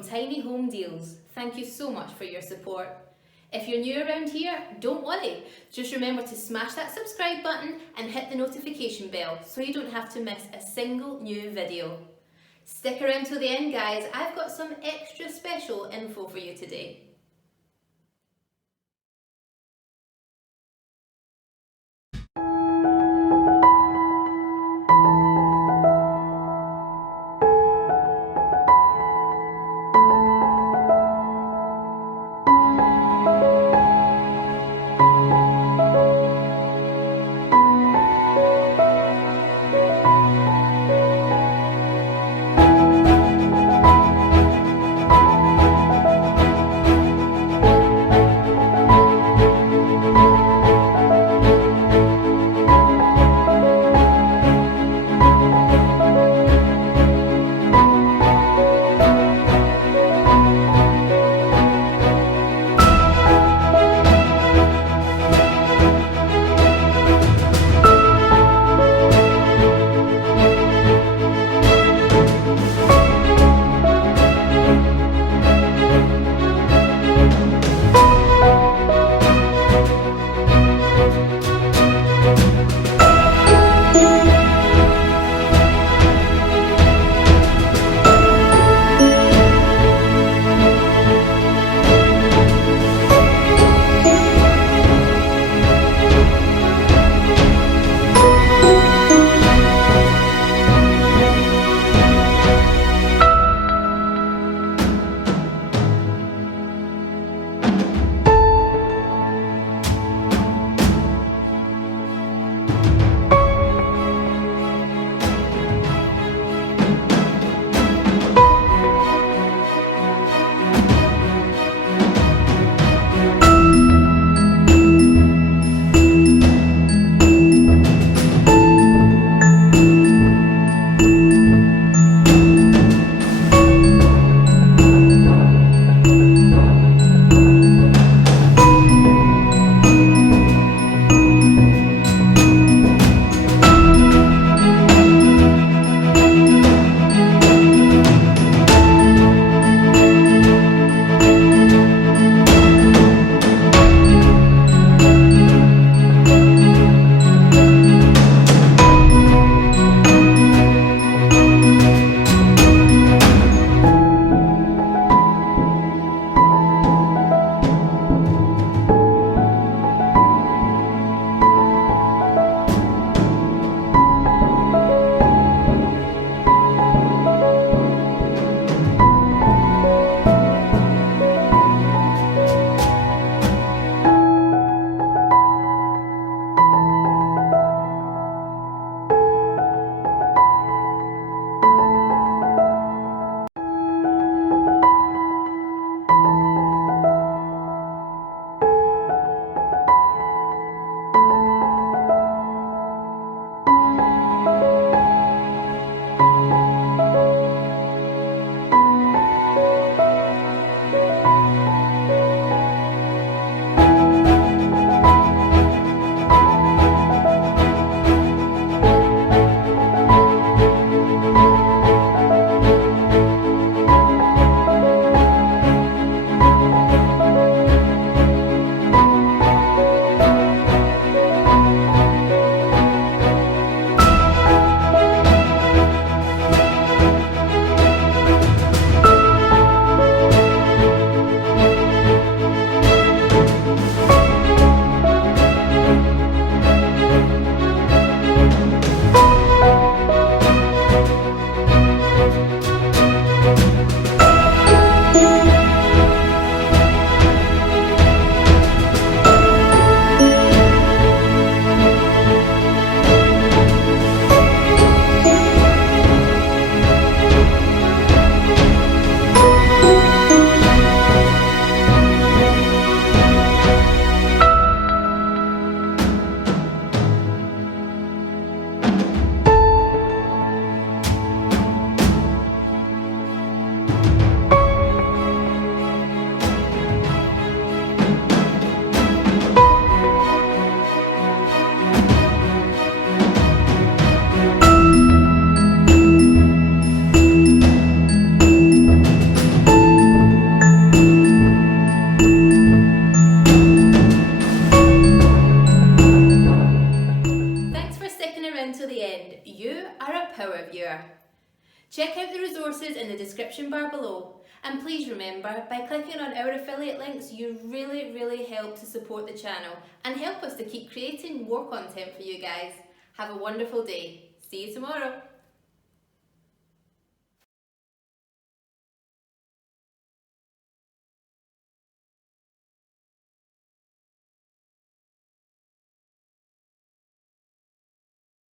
from Tiny Home Deals. Thank you so much for your support. If you're new around here, don't worry. Just remember to smash that subscribe button and hit the notification bell so you don't have to miss a single new video. Stick around till the end, guys. I've got some extra special info for you today. Check out the resources in the description bar below. And please remember, by clicking on our affiliate links, you really help to support the channel and help us to keep creating more content for you guys. Have a wonderful day. See you tomorrow.